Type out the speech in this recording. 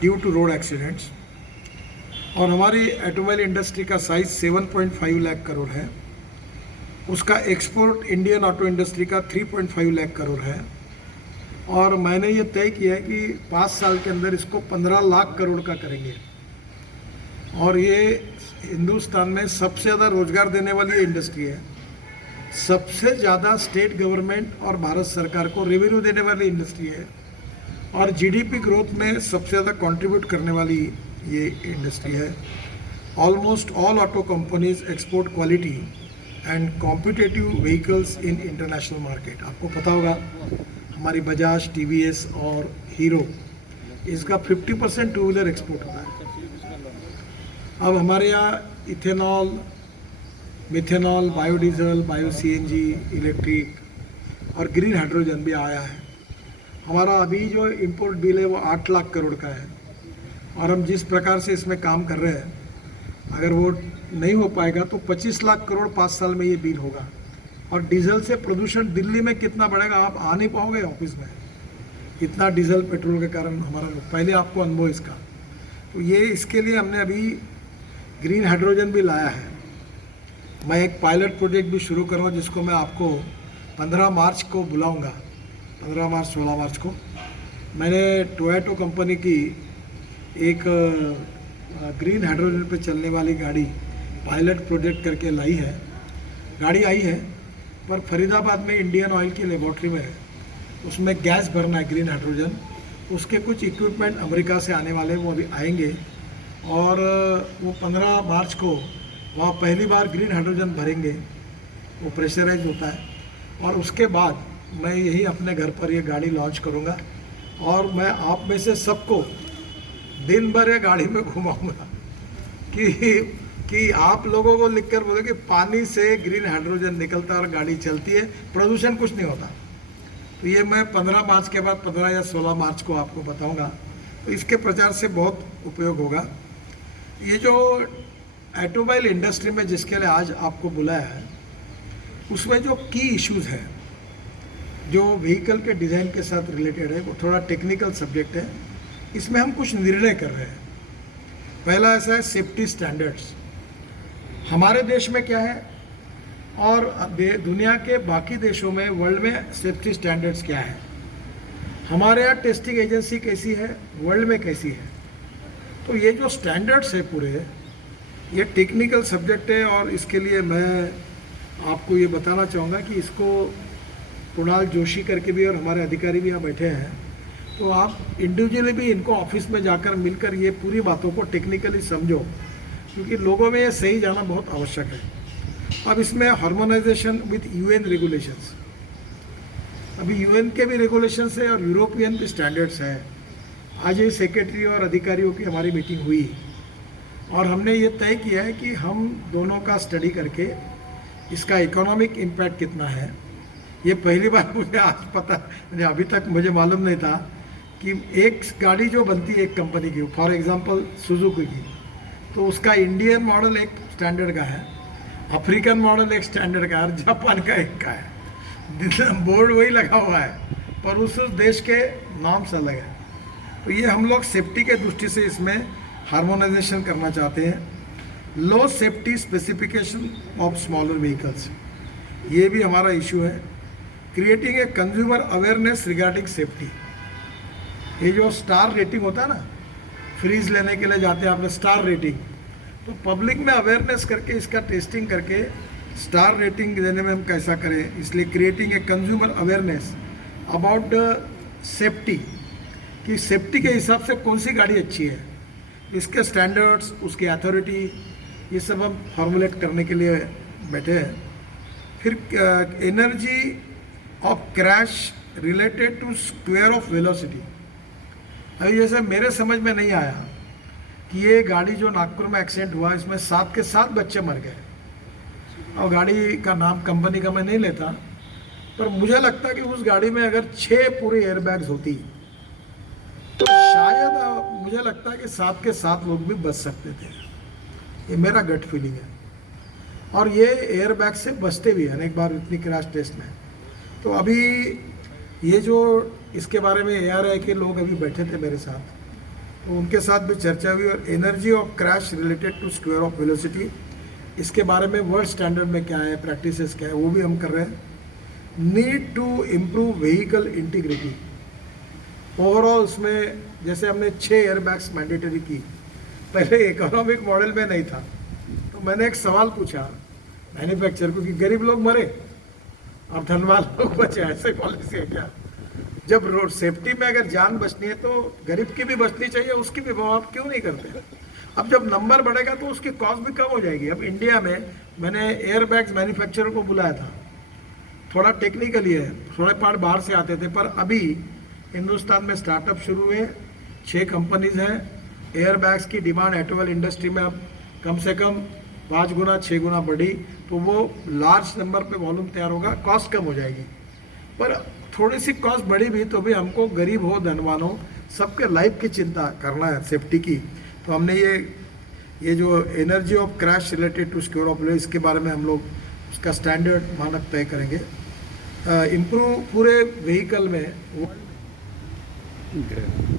Due to road accidents. और हमारी automobile industry का साइज 7.5 लाख करोड़ है। उसका एक्सपोर्ट इंडियन ऑटो इंडस्ट्री का 3.5 लाख करोड़ है। और मैंने ये तय किया है कि 5 साल के अंदर इसको 15 लाख करोड़ का करेंगे। और ये हिंदुस्तान में सबसे ज़्यादा रोजगार देने वाली ये इंडस्ट्री है। सबसे ज़्यादा स्टेट गवर्नमेंट और भारत सरकार को रेवेन्यू देने वाली इंडस्ट्री है। और जीडीपी ग्रोथ में सबसे ज़्यादा कंट्रीब्यूट करने वाली ये इंडस्ट्री है। Almost all auto companies export quality and competitive vehicles in international market. आपको पता होगा हमारी बजाज, टीवीएस और हीरो, इसका 50% टू व्हीलर एक्सपोर्ट होता है। अब हमारे यहाँ ethanol, methanol, biodiesel, bio CNG, electric और ग्रीन हाइड्रोजन भी आया है। हमारा अभी जो इंपोर्ट बिल है वो 8 लाख करोड़ का है। और हम जिस प्रकार से इसमें काम कर रहे हैं, अगर वो नहीं हो पाएगा तो 25 लाख करोड़ 5 साल में ये बिल होगा। और डीजल से प्रदूषण दिल्ली में कितना बढ़ेगा, आप आ नहीं पाओगे ऑफिस में, इतना डीजल पेट्रोल के कारण हमारा पहले आपको अनुभव इसका। तो ये इसके लिए हमने अभी ग्रीन हाइड्रोजन भी लाया है। मैं एक पायलट प्रोजेक्ट भी शुरू कर रहा हूँ जिसको मैं आपको 15 मार्च को बुलाऊंगा। 15 मार्च 16 मार्च को मैंने टोयोटा कंपनी की एक ग्रीन हाइड्रोजन पे चलने वाली गाड़ी पायलट प्रोजेक्ट करके लाई है। गाड़ी आई है पर फरीदाबाद में इंडियन ऑयल की लेबॉर्ट्री में है। उसमें गैस भरना है ग्रीन हाइड्रोजन। उसके कुछ इक्विपमेंट अमेरिका से आने वाले हैं, वो अभी आएंगे। और वो 15 मार्च को वहाँ पहली बार ग्रीन हाइड्रोजन भरेंगे। वो प्रेशराइज होता है। और उसके बाद मैं यही अपने घर पर ये गाड़ी लॉन्च करूँगा। और मैं आप में से सबको दिन भर ये गाड़ी में घुमाऊँगा कि आप लोगों को लिखकर बोले कि पानी से ग्रीन हाइड्रोजन निकलता है और गाड़ी चलती है, प्रदूषण कुछ नहीं होता। तो ये मैं 15 मार्च के बाद 15 या 16 मार्च को आपको बताऊंगा। तो इसके प्रचार से बहुत उपयोग होगा। ये जो ऑटोमोबाइल इंडस्ट्री में जिसके लिए आज आपको बुलाया है, उसमें जो की इश्यूज हैं जो व्हीकल के डिज़ाइन के साथ रिलेटेड है, वो थोड़ा टेक्निकल सब्जेक्ट है। इसमें हम कुछ निर्णय कर रहे हैं। पहला ऐसा है सेफ्टी स्टैंडर्ड्स। हमारे देश में क्या है और दुनिया के बाकी देशों में, वर्ल्ड में सेफ्टी स्टैंडर्ड्स क्या है, हमारे यहाँ टेस्टिंग एजेंसी कैसी है, वर्ल्ड में कैसी है। तो ये जो स्टैंडर्ड्स है पूरे, ये टेक्निकल सब्जेक्ट है। और इसके लिए मैं आपको ये बताना चाहूँगा कि इसको कुणाल जोशी करके भी और हमारे अधिकारी भी यहाँ बैठे हैं, तो आप इंडिविजुअली भी इनको ऑफिस में जाकर मिलकर ये पूरी बातों को टेक्निकली समझो, क्योंकि लोगों में ये सही जाना बहुत आवश्यक है। अब इसमें हार्मोनाइजेशन विथ यूएन रेगुलेशंस, अभी यूएन के भी रेगुलेशंस है और यूरोपियन भी स्टैंडर्ड्स है। आज ये सेक्रेटरी और अधिकारियों की हमारी मीटिंग हुई और हमने ये तय किया है कि हम दोनों का स्टडी करके इसका इकोनॉमिक इम्पैक्ट कितना है। ये पहली बार मुझे आज पता, अभी तक मुझे मालूम नहीं था कि एक गाड़ी जो बनती है एक कंपनी की, फॉर एग्जांपल सुजुकी की, तो उसका इंडियन मॉडल एक स्टैंडर्ड का है, अफ्रीकन मॉडल एक स्टैंडर्ड का है और जापान का एक का है। बोर्ड वही लगा हुआ है पर उस देश के नॉर्म्स अलग है। तो ये हम लोग सेफ्टी के दृष्टि से इसमें हार्मोनाइजेशन करना चाहते हैं। Low safety specification of smaller vehicles, ये भी हमारा इशू है। Creating a consumer awareness regarding safety, ये जो स्टार रेटिंग होता है ना, फ्रीज लेने के लिए जाते हैं आपने स्टार रेटिंग, तो पब्लिक में अवेयरनेस करके इसका टेस्टिंग करके स्टार रेटिंग देने में हम कैसा करें। इसलिए creating a consumer awareness about the safety, कि सेफ्टी के हिसाब से कौन सी गाड़ी अच्छी है, इसके स्टैंडर्ड्स, उसकी अथॉरिटी, ये सब हम फॉर्मुलेट करने के लिए बैठे हैं। फिर energy of crash related to square of velocity. अभी जैसे मेरे समझ में नहीं आया कि ये गाड़ी जो नागपुर में एक्सीडेंट हुआ, इसमें 7 के 7 बच्चे मर गए। और गाड़ी का नाम कंपनी का मैं नहीं लेता, पर मुझे लगता कि उस गाड़ी में अगर 6 पूरे एयरबैग्स होती तो शायद मुझे लगता है कि 7 के 7 लोग भी बच सकते थे। ये मेरा गट फीलिंग है। और ये एयरबैग से बचते भी हैं अनेक बार इतनी क्रैश टेस्ट में। तो अभी ये जो इसके बारे में ARI के लोग अभी बैठे थे मेरे साथ, तो उनके साथ भी चर्चा हुई। और energy of crash related to square of velocity, इसके बारे में वर्ल्ड स्टैंडर्ड में क्या है, प्रैक्टिसेस क्या है, वो भी हम कर रहे हैं। Need to improve vehicle integrity, overall उसमें जैसे हमने 6 एयरबैग्स मैंडेटरी की, पहले इकोनॉमिक मॉडल में नहीं था। तो मैंने एक सवाल पूछा मैन्युफैक्चरर को कि गरीब लोग मरे, अब धनवान लोग बचे, ऐसे पॉलिसी है क्या? जब रोड सेफ्टी में अगर जान बचनी है तो गरीब की भी बचनी चाहिए, उसकी भी आप क्यों नहीं करते? अब जब नंबर बढ़ेगा तो उसकी कॉस्ट भी कम हो जाएगी। अब इंडिया में मैंने एयरबैग्स मैन्युफैक्चरर को बुलाया था, थोड़ा टेक्निकली है, थोड़े पार्ट बाहर से आते थे, पर अभी हिंदुस्तान में स्टार्टअप शुरू हुए, 6 कंपनीज हैं। एयरबैग्स की डिमांड ऑटोमोबाइल इंडस्ट्री में अब कम से कम 5 गुना 6 गुना बढ़ी, तो वो लार्ज नंबर पे वॉल्यूम तैयार होगा, कॉस्ट कम हो जाएगी। पर थोड़ी सी कॉस्ट बढ़ी भी तो भी हमको गरीब हो धनवान हो सबके लाइफ की चिंता करना है, सेफ्टी की। तो हमने ये जो energy of crash related to square of, इसके बारे में हम लोग उसका स्टैंडर्ड मानक तय करेंगे। इम्प्रूव पूरे व्हीकल में